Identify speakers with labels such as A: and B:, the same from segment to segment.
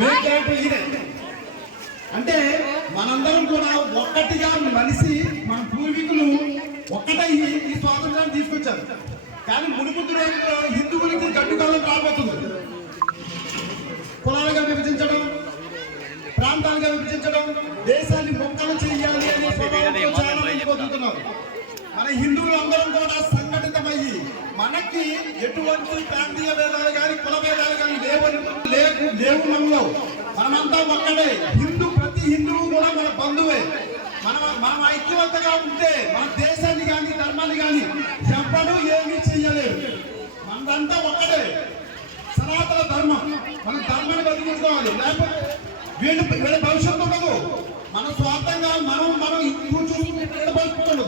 A: Main character ఈయనే అంటే మనందరం కూడా ఒక్కటిగా మనిషి మన పూర్వీకులు ఒక్కటై ఈ స్వాతంత్రాన్ని తీసుకొచ్చారు. కానీ మునుపు రోజుల్లో హిందువులకి గడ్డుకాలం రాబోతుంది. కులాలుగా విభజించడం ప్రాంతాలుగా విభజించడం దేశాన్ని మొక్కలు చేయాలి అనే స్వభావంతో చాలా మంది మన హిందువులు అందరం కూడా సంఘటితమయ్యి మనకి ఎటువంటి ప్రాంతీయ భేదాలు కానీ కుల భేదాలు కానీ లేవు మనలో మనమంతా ఒక్కడే. హిందూ ప్రతి హిందువు కూడా మన బంధువే. మనం మనం ఐక్యవంతంగా ఉంటే మన దేశాన్ని కానీ ధర్మాన్ని కానీ ఎవ్వడూ ఏమీ చెయ్యలేరు మనదంతా ఒక్కడే. సనాతన ధర్మం. మన ధర్మాన్ని బతికించుకోవాలి. లేకపోతే వీళ్ళు వీళ్ళ భవిష్యత్తు ఉండదు. మన స్వార్థంగా మనం మనం ఇప్పుడు చూసుకుంటే వీళ్ళ భవిష్యత్తు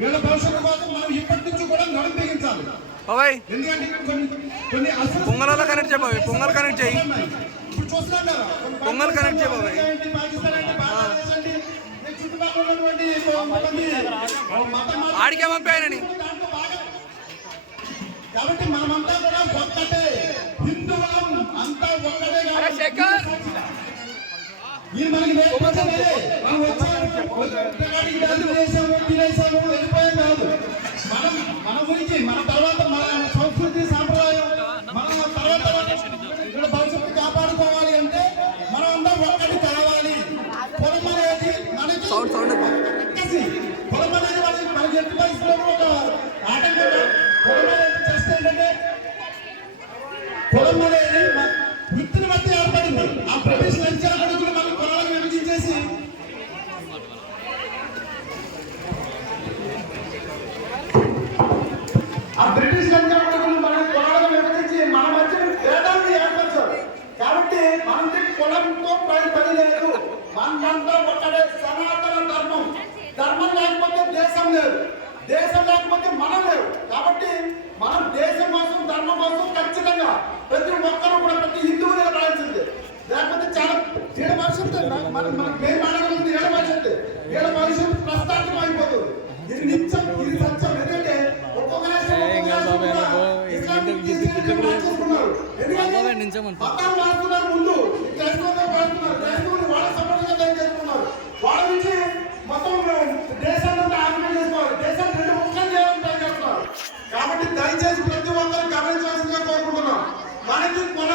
A: వీళ్ళ భవిష్యత్తు కోసం మనం ఇప్పటి నుంచి కూడా నడిపి
B: బాబాయ్. పొంగలలో కనెక్ట్ చేయి బాబాయ్, పొంగల్ కనెక్ట్ చేయి. పొంగల్ కనెక్ట్ చేయి బాబాయ్. ఆడికే పంపాయనని
A: కాబట్టి మనమంతా కూడా ఒక్కటే. హిందువులం అంతా ఒక్కటే మనకి మనం వచ్చాము తినేసాము వెళ్ళిపోయాం కాదు.
B: Sound sound.
A: పొలం అనేది మనకి చేస్తే వృత్తిని బట్టి ఏర్పడింది. ఆ బ్రిటిష్ లంచాల కొడుకులు మన పొలాలను విభజించేసి. ఆ బ్రిటిష్ లంచాల కొడుకులు మన పొలాలను విభజించి మన మధ్య భేదాన్ని ఏర్పరిచారు. కాబట్టి మనకి పొలంతో పని లేదు. మనంతా ఒక్కడే ధర్మం లేకపోతే దేశం లేదు. దేశం లేకపోతే మనం లేవు. కాబట్టి మనం దేశం కోసం ధర్మం కోసం ఖచ్చితంగా ప్రతి ఒక్కరూ కూడా ప్రతి హిందువు నిలబడాల్సిందే లేకపోతే చాలా ఏడ భవిష్యత్తు మన మనకి మేము మాట్లాడుతుంది ఏడ భవిష్యత్తు ఏడ భవిష్యత్తు ప్రస్తానం అయిపోతుంది. ఇది నిత్యం ఇది సత్యం ఎందుకంటే ఒక్కొక్క రాష్ట్రం ఒక్కొక్క రాష్ట్రం కూడా ఎందుకంటే మతాలు মানে অনেকদিন কোন